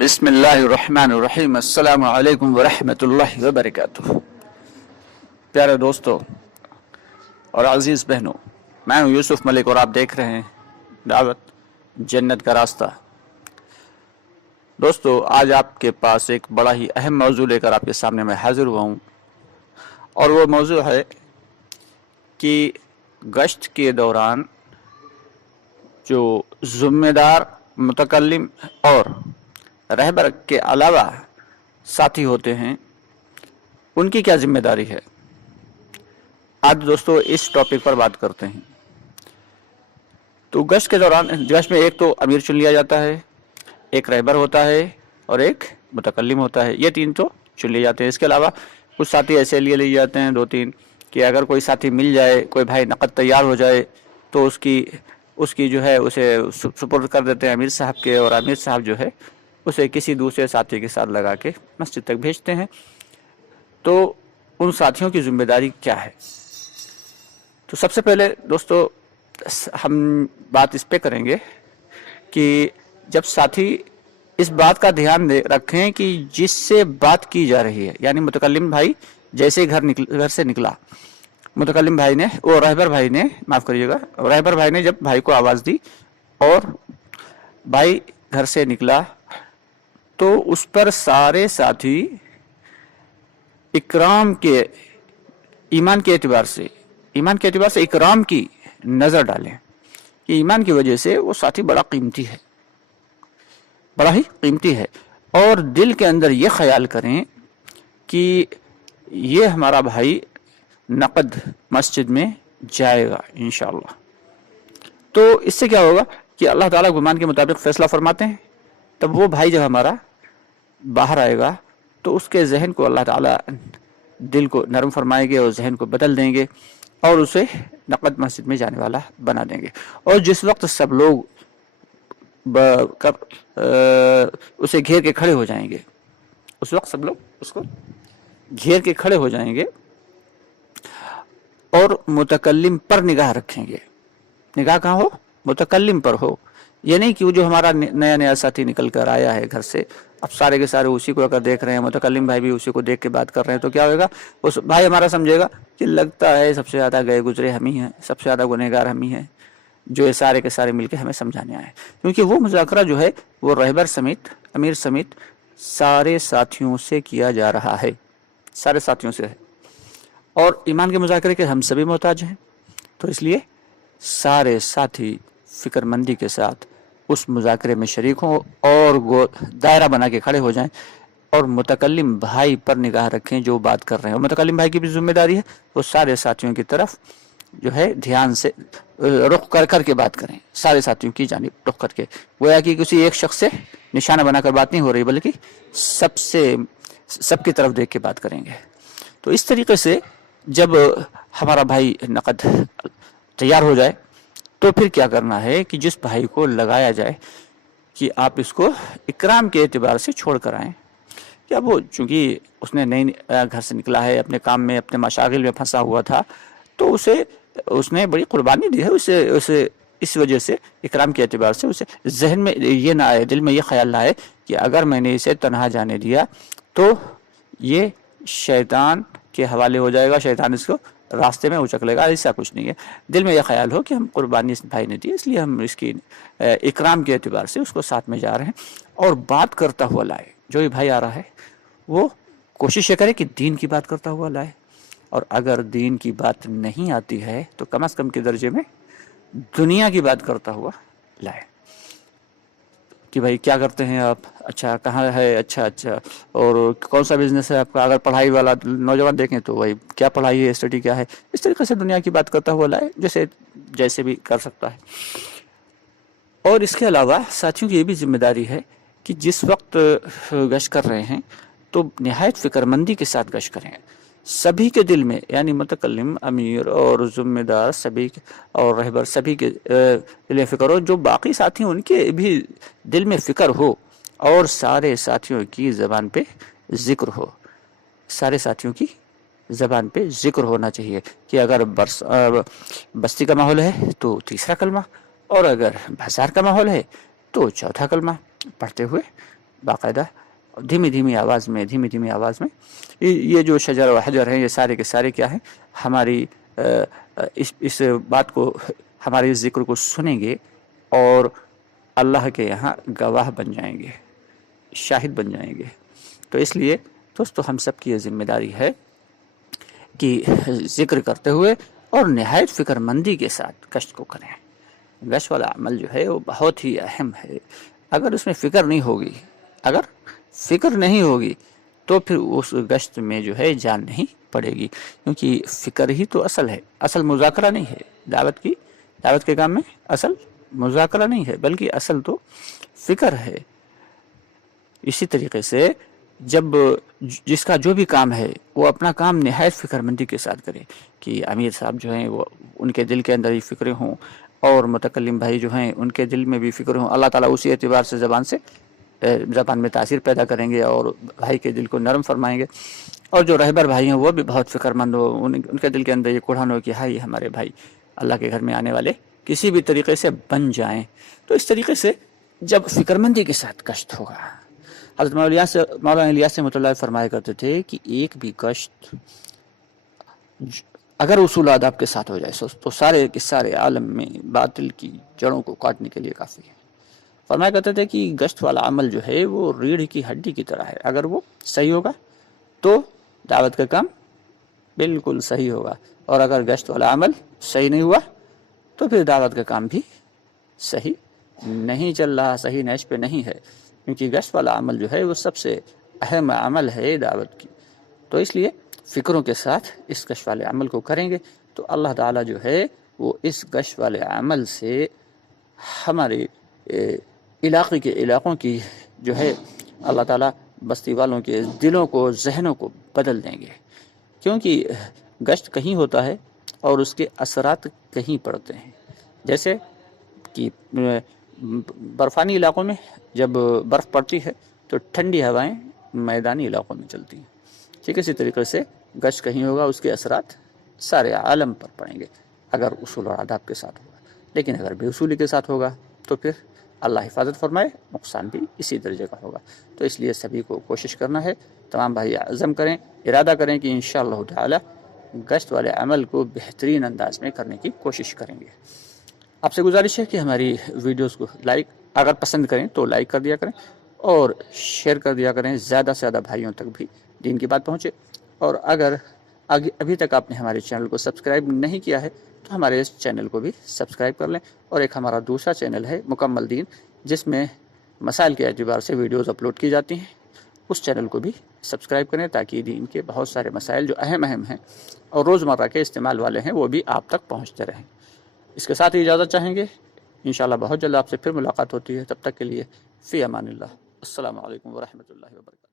بسم اللہ الرحمن الرحیم۔ السلام علیکم ورحمۃ اللہ وبرکاتہ۔ پیارے دوستو اور عزیز بہنوں، میں ہوں یوسف ملک اور آپ دیکھ رہے ہیں دعوت جنت کا راستہ۔ دوستو، آج آپ کے پاس ایک بڑا ہی اہم موضوع لے کر آپ کے سامنے میں حاضر ہوا ہوں، اور وہ موضوع ہے کہ گشت کے دوران جو ذمہ دار متکلم اور رہبر کے علاوہ ساتھی ہوتے ہیں، ان کی کیا ذمہ داری ہے۔ آج دوستو اس ٹاپک پر بات کرتے ہیں۔ تو گشت کے دوران گشت میں ایک تو امیر چن لیا جاتا ہے، ایک رہبر ہوتا ہے اور ایک متکلم ہوتا ہے۔ یہ تین تو چن لیے جاتے ہیں۔ اس کے علاوہ کچھ ساتھی ایسے لیے جاتے ہیں، دو تین، کہ اگر کوئی ساتھی مل جائے، کوئی بھائی نقد تیار ہو جائے تو اس کی جو ہے اسے سپرد کر دیتے ہیں امیر صاحب کے، اور امیر صاحب جو ہے اسے کسی دوسرے ساتھی کے ساتھ لگا کے مسجد تک بھیجتے ہیں۔ تو ان ساتھیوں کی ذمہ داری کیا ہے؟ تو سب سے پہلے دوستو ہم بات اس پہ کریں گے کہ جب ساتھی اس بات کا دھیان رکھیں کہ جس سے بات کی جا رہی ہے، یعنی متکلم بھائی جیسے گھر سے نکلا، متکلم بھائی نے رہبر بھائی نے جب بھائی کو آواز دی اور بھائی گھر سے نکلا، تو اس پر سارے ساتھی ایمان کے اعتبار سے اکرام کی نظر ڈالیں کہ ایمان کی وجہ سے وہ ساتھی بڑا ہی قیمتی ہے، اور دل کے اندر یہ خیال کریں کہ یہ ہمارا بھائی نقد مسجد میں جائے گا انشاءاللہ۔ تو اس سے کیا ہوگا کہ اللہ تعالیٰ گمان کے مطابق فیصلہ فرماتے ہیں۔ تب وہ بھائی جب ہمارا باہر آئے گا تو اس کے ذہن کو اللہ تعالیٰ دل کو نرم فرمائیں گے اور ذہن کو بدل دیں گے، اور اسے نقد مسجد میں جانے والا بنا دیں گے۔ اور جس وقت سب لوگ اسے گھیر کے کھڑے ہو جائیں گے، اس وقت سب لوگ اس کو گھیر کے کھڑے ہو جائیں گے اور متکلم پر نگاہ رکھیں گے۔ نگاہ کہاں ہو؟ متکلم پر ہو۔ یہ نہیں کہ وہ جو ہمارا نیا ساتھی نکل کر آیا ہے گھر سے، اب سارے کے سارے اسی کو اگر دیکھ رہے ہیں، متکلم بھائی بھی اسی کو دیکھ کے بات کر رہے ہیں، تو کیا ہوگا؟ اس بھائی ہمارا سمجھے گا کہ لگتا ہے سب سے زیادہ گئے گزرے ہم ہی ہیں، سب سے زیادہ گنہگار ہم ہی ہیں، جو یہ سارے کے سارے مل کے ہمیں سمجھانے آئے۔ کیونکہ وہ مذاکرہ جو ہے وہ رہبر سمیت، امیر سمیت سارے ساتھیوں سے کیا جا رہا ہے، سارے ساتھیوں سے ہے، اور ایمان کے مذاکرے کے ہم سبھی محتاج ہیں۔ تو اس لیے سارے ساتھی فکر مندی کے ساتھ اس مذاکرے میں شریک ہوں اور دائرہ بنا کے کھڑے ہو جائیں، اور متکلم بھائی پر نگاہ رکھیں جو بات کر رہے ہیں۔ اور متکلم بھائی کی بھی ذمہ داری ہے وہ سارے ساتھیوں کی طرف جو ہے دھیان سے رخ کر کے بات کریں، سارے ساتھیوں کی جانب رخ کر کے، گویا کہ کسی ایک شخص سے نشانہ بنا کر بات نہیں ہو رہی، بلکہ سب کی طرف دیکھ کے بات کریں گے۔ تو اس طریقے سے جب ہمارا بھائی نقد تیار ہو جائے تو پھر کیا کرنا ہے کہ جس بھائی کو لگایا جائے کہ آپ اس کو اکرام کے اعتبار سے چھوڑ کر آئیں، یا وہ چونکہ اس نے نئی گھر سے نکلا ہے، اپنے کام میں اپنے مشاغل میں پھنسا ہوا تھا، تو اس نے بڑی قربانی دی ہے، اسے اس وجہ سے اکرام کے اعتبار سے اسے ذہن میں یہ نہ آئے، دل میں یہ خیال نہ آئے کہ اگر میں نے اسے تنہا جانے دیا تو یہ شیطان کے حوالے ہو جائے گا، شیطان اس کو راستے میں اچک لے گا۔ ایسا کچھ نہیں ہے، دل میں یہ خیال ہو کہ ہم قربانی اس بھائی نے دی، اس لیے ہم اس کی اکرام کے اعتبار سے اس کو ساتھ میں جا رہے ہیں، اور بات کرتا ہوا لائے۔ جو یہ بھائی آ رہا ہے وہ کوشش یہ کرے کہ دین کی بات کرتا ہوا لائے، اور اگر دین کی بات نہیں آتی ہے تو کم از کم کے درجے میں دنیا کی بات کرتا ہوا لائے، کہ بھائی کیا کرتے ہیں آپ، اچھا کہاں ہے، اچھا اور کون سا بزنس ہے آپ کا۔ اگر پڑھائی والا نوجوان دیکھیں تو وہی کیا پڑھائی ہے، اسٹڈی کیا ہے، اس طریقے سے دنیا کی بات کرتا ہوا لائے، جیسے بھی کر سکتا ہے۔ اور اس کے علاوہ ساتھیوں کی یہ بھی ذمہ داری ہے کہ جس وقت گشت کر رہے ہیں تو نہایت فکر مندی کے ساتھ گشت کریں، سبھی کے دل میں، یعنی متکلم، امیر اور ذمہ دار سبھی اور رہبر سبھی کے دل فکر ہو، جو باقی ساتھی ان کے بھی دل میں فکر ہو، اور سارے ساتھیوں کی زبان پہ ذکر ہو، سارے ساتھیوں کی زبان پہ ذکر ہونا چاہیے کہ اگر بستی کا ماحول ہے تو تیسرا کلمہ، اور اگر بازار کا ماحول ہے تو چوتھا کلمہ پڑھتے ہوئے باقاعدہ دھیمی دھیمی آواز میں یہ جو شجر و حجر ہیں یہ سارے کے سارے کیا ہیں، ہماری اس بات کو، ہمارے ذکر کو سنیں گے اور اللہ کے یہاں گواہ بن جائیں گے، شاہد بن جائیں گے۔ تو اس لیے دوستو ہم سب کی یہ ذمہ داری ہے کہ ذکر کرتے ہوئے اور نہایت فکر مندی کے ساتھ گشت کو کریں۔ گشت والا عمل جو ہے وہ بہت ہی اہم ہے۔ اگر اس میں فکر نہیں ہوگی تو پھر اس گشت میں جو ہے جان نہیں پڑے گی، کیونکہ فکر ہی تو اصل مذاکرہ نہیں ہے۔ دعوت کے کام میں اصل مذاکرہ نہیں ہے، بلکہ اصل تو فکر ہے۔ اسی طریقے سے جب جس کا جو بھی کام ہے وہ اپنا کام نہایت فکر مندی کے ساتھ کرے، کہ امیر صاحب جو ہیں وہ ان کے دل کے اندر ہی فکریں ہوں، اور متکلم بھائی جو ہیں ان کے دل میں بھی فکر ہوں، اللہ تعالیٰ اسی اعتبار سے زبان میں تاثیر پیدا کریں گے اور بھائی کے دل کو نرم فرمائیں گے۔ اور جو رہبر بھائی ہیں وہ بھی بہت فکر مند ہو، ان کے دل کے اندر یہ کوڑھن ہو کہ ہائی ہمارے بھائی اللہ کے گھر میں آنے والے کسی بھی طریقے سے بن جائیں۔ تو اس طریقے سے جب فکر مندی کے ساتھ گشت ہوگا، حضرت مولانا الیاس رحمۃ اللہ فرمایا کرتے تھے کہ ایک بھی گشت اگر اصول آداب کے ساتھ ہو جائے تو سارے کے سارے عالم میں باطل کی جڑوں کو کاٹنے کے لیے کافی ہے۔ فرمایا کرتے تھے کہ گشت والا عمل جو ہے وہ ریڑھ کی ہڈی کی طرح ہے، اگر وہ صحیح ہوگا تو دعوت کا کام بالکل صحیح ہوگا، اور اگر گشت والا عمل صحیح نہیں ہوا تو پھر دعوت کا کام بھی صحیح نہیں چل رہا، صحیح نیش پہ نہیں ہے، کیونکہ گشت والا عمل جو ہے وہ سب سے اہم عمل ہے دعوت کی۔ تو اس لیے فکروں کے ساتھ اس گشت والے عمل کو کریں گے تو اللہ تعالیٰ جو ہے وہ اس گشت والے عمل سے ہمارے علاقوں کی جو ہے اللہ تعالیٰ بستی والوں کے دلوں کو، ذہنوں کو بدل دیں گے، کیونکہ گشت کہیں ہوتا ہے اور اس کے اثرات کہیں پڑتے ہیں۔ جیسے کہ برفانی علاقوں میں جب برف پڑتی ہے تو ٹھنڈی ہوائیں میدانی علاقوں میں چلتی ہیں، ٹھیک اسی طریقے سے گشت کہیں ہوگا اس کے اثرات سارے عالم پر پڑیں گے اگر اصول اور آداب کے ساتھ ہوگا، لیکن اگر بے اصولی کے ساتھ ہوگا تو پھر اللہ حفاظت فرمائے نقصان بھی اسی درجے کا ہوگا۔ تو اس لیے سبھی کو کوشش کرنا ہے، تمام بھائی عزم کریں، ارادہ کریں کہ انشاءاللہ تعالی گشت والے عمل کو بہترین انداز میں کرنے کی کوشش کریں گے۔ آپ سے گزارش ہے کہ ہماری ویڈیوز کو اگر پسند کریں تو لائک کر دیا کریں اور شیئر کر دیا کریں، زیادہ سے زیادہ بھائیوں تک بھی دین کی بات پہنچے۔ اور اگر ابھی تک آپ نے ہمارے چینل کو سبسکرائب نہیں کیا ہے تو ہمارے اس چینل کو بھی سبسکرائب کر لیں، اور ایک ہمارا دوسرا چینل ہے مکمل دین، جس میں مسائل کے اعتبار سے ویڈیوز اپلوڈ کی جاتی ہیں، اس چینل کو بھی سبسکرائب کریں تاکہ دین کے بہت سارے مسائل جو اہم ہیں اور روزمرہ کے استعمال والے ہیں وہ بھی آپ تک پہنچتے رہیں۔ اس کے ساتھ ہی اجازت چاہیں گے، انشاءاللہ بہت جلد آپ سے پھر ملاقات ہوتی ہے، تب تک کے لیے فی امان اللہ، السلام علیکم ورحمۃ اللہ وبرکاتہ۔